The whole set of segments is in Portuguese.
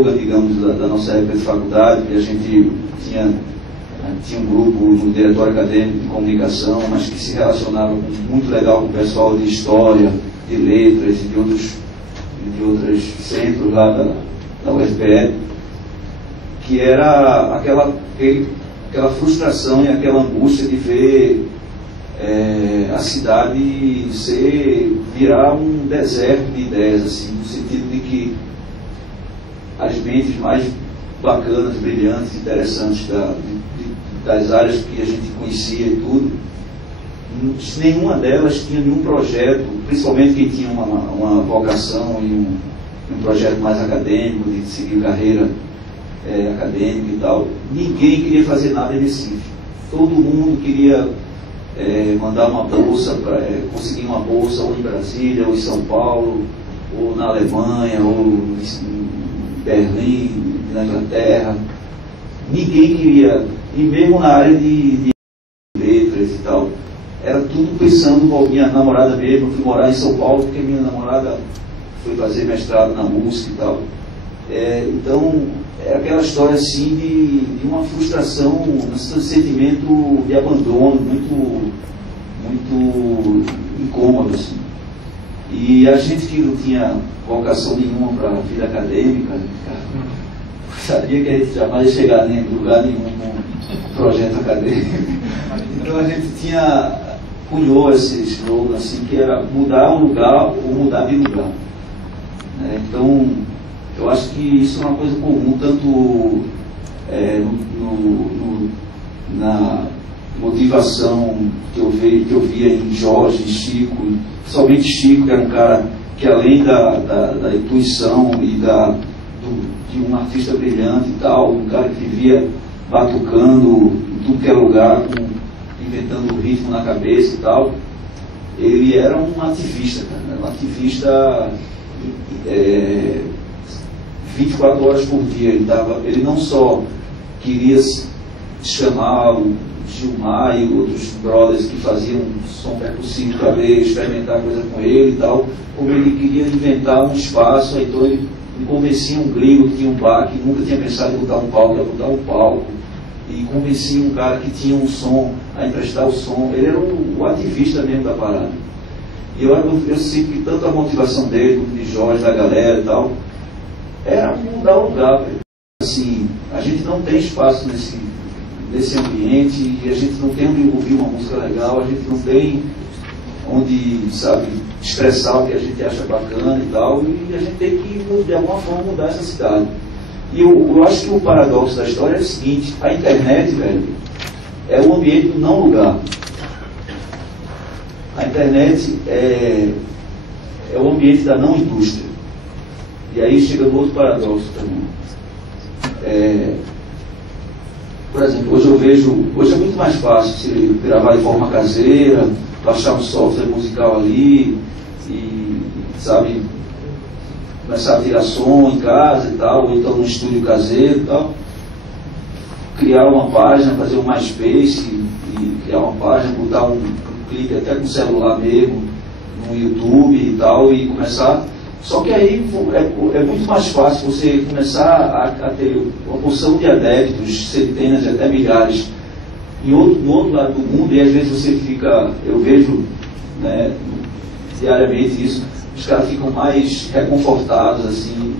slogan, digamos, da nossa época de faculdade, que a gente tinha um grupo no diretório acadêmico de comunicação, mas que se relacionava muito legal com o pessoal de história, de letras e de outros centros lá da UFPE, que era aquela frustração e aquela angústia de ver a cidade virar um deserto de ideias, assim, no sentido de que as mentes mais bacanas, brilhantes, interessantes das áreas que a gente conhecia e tudo, nenhuma delas tinha nenhum projeto, principalmente quem tinha uma vocação e um projeto mais acadêmico, de seguir carreira acadêmica e tal. Ninguém queria fazer nada em Recife. Todo mundo queria mandar uma bolsa, conseguir uma bolsa ou em Brasília, ou em São Paulo, ou na Alemanha, ou em Berlim, na Inglaterra. Ninguém queria, e mesmo na área de letras e tal, era tudo pensando. Minha namorada mesmo, eu fui morar em São Paulo porque minha namorada foi fazer mestrado na música e tal. Então, é aquela história assim de uma frustração, um sentimento de abandono muito incômodo, assim. E a gente que não tinha vocação nenhuma para a vida acadêmica, sabia que a gente jamais ia chegar em lugar nenhum com um projeto acadêmico. Então a gente cunhou esse slogan assim, que era mudar um lugar ou mudar de lugar. Então, eu acho que isso é uma coisa comum, tanto na motivação que eu via em Jorge, em Chico, principalmente Chico, que era um cara que, além da intuição e de um artista brilhante e tal, um cara que vivia batucando em tudo que é lugar, inventando ritmo na cabeça e tal, ele era um ativista, cara, um ativista 24 horas por dia. Ele não só queria chamar o Gilmar e outros brothers que faziam som percussivo para ver, experimentar coisa com ele e tal, como ele queria inventar um espaço. Então ele convencia um gringo que tinha um bar, que nunca tinha pensado em botar um palco, ia botar um palco, e convencia um cara que tinha um som, a emprestar o som. Ele era o ativista mesmo da parada. E eu sinto que tanto a motivação dele, como de Jorge, da galera e tal, era mudar o lugar. Assim, a gente não tem espaço nesse ambiente, e a gente não tem onde ouvir uma música legal, a gente não tem onde, sabe, expressar o que a gente acha bacana e tal, e a gente tem que, de alguma forma, mudar essa cidade. E eu acho que o paradoxo da história é o seguinte: a internet, velho, é o ambiente do não lugar. A internet é o ambiente da não indústria. E aí chega no outro paradoxo também. Por exemplo, hoje é muito mais fácil você gravar de forma caseira, baixar um software musical ali e, sabe, começar a tirar som em casa e tal, ou então num estúdio caseiro e tal, criar uma página, fazer um MySpace e criar uma página, botar um clipe até com o celular mesmo, no YouTube e tal, e começar. Só que aí é muito mais fácil você começar a ter uma porção de adeptos, centenas e até milhares, no outro lado do mundo, e às vezes você fica, eu vejo, né, diariamente isso, os caras ficam mais reconfortados, assim,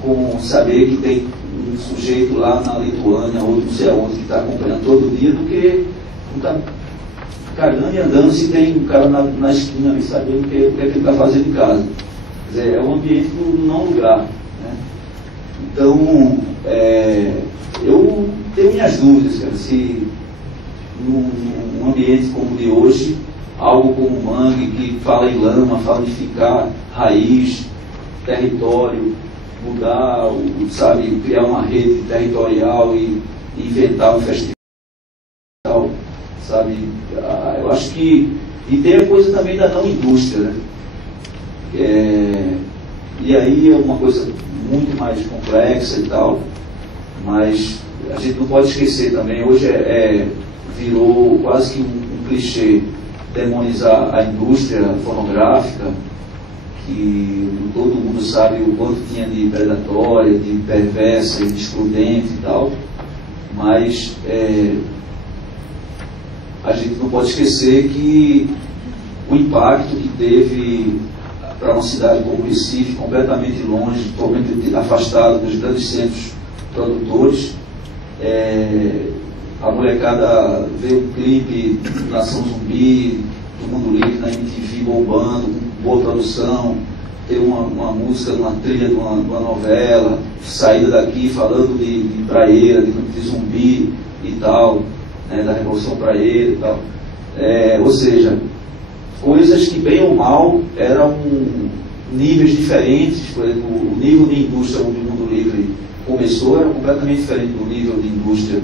com saber que tem um sujeito lá na Lituânia, ou não sei aonde, que está acompanhando todo dia, do que não está cagando e andando se tem um cara na esquina ali sabendo o que ele está fazendo em casa. Quer dizer, é um ambiente do não lugar, né? Então, eu tenho minhas dúvidas, cara, se num ambiente como o de hoje, algo como o Mangue, que fala em lama, fala de ficar raiz, território, mudar, sabe, criar uma rede territorial e inventar um festival, sabe? Eu acho que... E tem a coisa também da não indústria, né? E aí é uma coisa muito mais complexa e tal, mas a gente não pode esquecer também, hoje virou quase que um clichê demonizar a indústria fonográfica, que todo mundo sabe o quanto tinha de predatória, de perversa, de excludente e tal, mas a gente não pode esquecer que o impacto que teve para uma cidade como Recife, completamente longe, totalmente afastado dos grandes centros produtores. A molecada vê o clipe do Nação Zumbi, do Mundo Livre na MTV bombando, com boa produção, ter uma música, uma trilha de uma novela, saída daqui falando de praieira, de zumbi e tal, né, da Revolução Praieira e tal. Ou seja, coisas que, bem ou mal, eram níveis diferentes. Por exemplo, o nível de indústria onde o Mundo Livre começou era completamente diferente do nível de indústria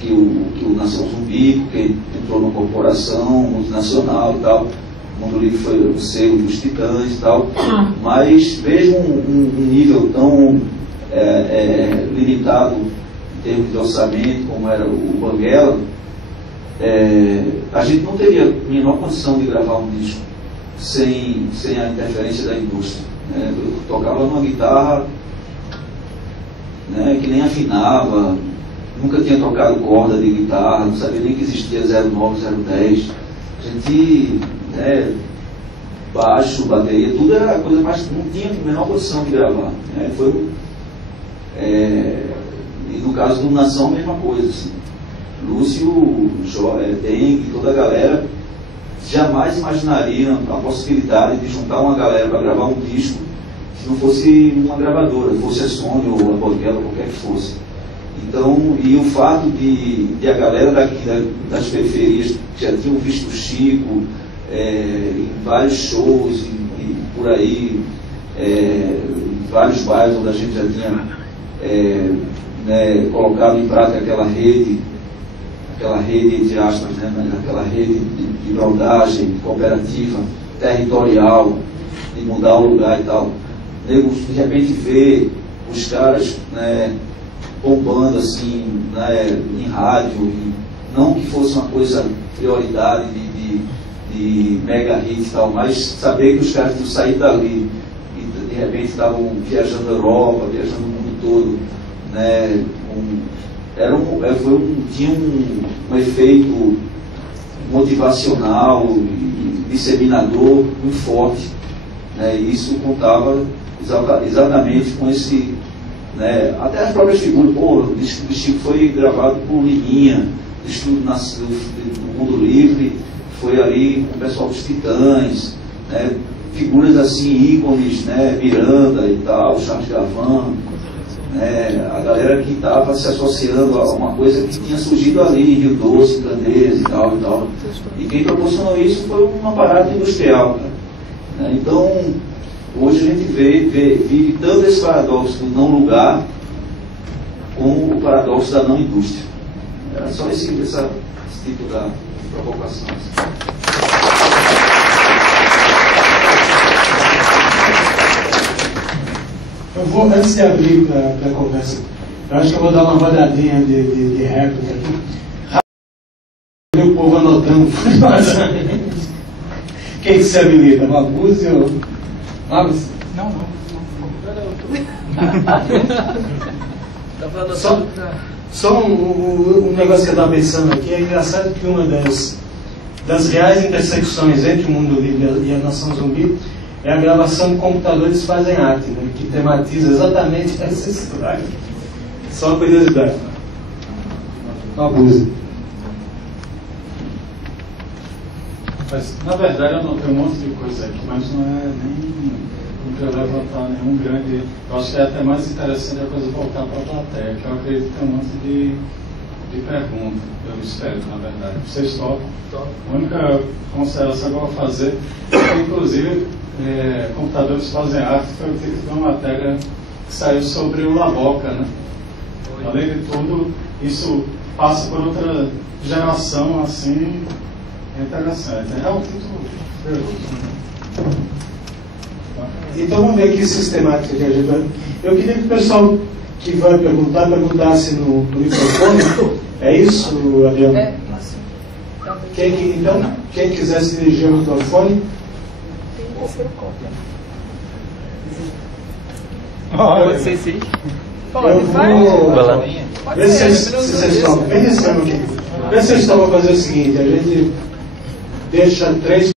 que o Nação Zumbi, porque entrou numa corporação multinacional e tal. O Mundo Livre foi o selo dos Titãs e tal. Mas mesmo um nível tão limitado em termos de orçamento como era o Banguela, a gente não teria a menor condição de gravar um disco sem a interferência da indústria. Eu tocava numa guitarra, né, que nem afinava, nunca tinha tocado corda de guitarra, não sabia nem que existia 09, 010. A gente, baixo, bateria, tudo era coisa mais, não tinha a menor condição de gravar. E no caso do Nação, a mesma coisa. Assim. Lúcio, Dengue, toda a galera jamais imaginariam a possibilidade de juntar uma galera para gravar um disco se não fosse uma gravadora, fosse a Sony ou a Banguela, qualquer que fosse. Então, e o fato de a galera daqui das periferias que já tinham visto o Chico em vários shows e por aí, em vários bairros onde a gente já tinha colocado em prática aquela rede, entre aspas, aquela rede de brodagem cooperativa, territorial, de mudar o lugar e tal. De repente ver os caras bombando assim, em rádio, e não que fosse uma coisa prioridade de mega hit e tal, mas saber que os caras tinham saído dali e de repente estavam viajando a Europa, viajando o mundo todo, né? Tinha um efeito motivacional e disseminador muito forte, né? E isso contava exatamente com esse, até as próprias figuras. O disco do Chico foi gravado por Liminha, o disco do Mundo Livre foi ali com o pessoal dos Titãs, figuras assim, ícones, Miranda e tal, Charles Gavan, a galera que estava se associando a uma coisa que tinha surgido ali, Rio Doce, Candeias e tal e tal. E quem proporcionou isso foi um aparato industrial. Então, hoje a gente vive tanto esse paradoxo do não lugar, como o paradoxo da não indústria. Era só esse tipo da provocação. Eu vou, antes de abrir para a conversa, eu acho que eu vou dar uma rodadinha de réplica aqui. O povo anotando furiosamente. Quem que se habilita? Mabuse ou... Mabuse? Não. Só um negócio que eu estava pensando aqui. É engraçado que uma das reais intersecções entre o Mundo Livre e a Nação Zumbi é a gravação de Computadores Fazem Arte, né, que tematiza exatamente essa história. Só uma curiosidade. Mabuse. Mas, na verdade, eu notei um monte de coisa aqui, mas não é nem... Não quero levantar nenhum grande... Eu acho que é até mais interessante a coisa voltar para a plateia, que eu acredito que tem um monte de perguntas. Eu espero, na verdade. Vocês topam? A única consideração que eu vou fazer é que, inclusive, Computadores Fazem Arte foi o título de uma matéria que saiu sobre o Laboca, né? Além de tudo, isso passa por outra geração, assim... É interessante. É um título curioso. Então vamos ver aqui sistemática que a gente vai. Eu queria que o pessoal que vai perguntasse no microfone. É isso, Adriano? Isso. Quem quiser se dirigir ao microfone. Tem terceiro cópia. Pode ser, sim. Eu vou... Vê se vocês topam. Vem nesse ano aqui. Vê se vocês topam fazer o seguinte. A gente deixa 3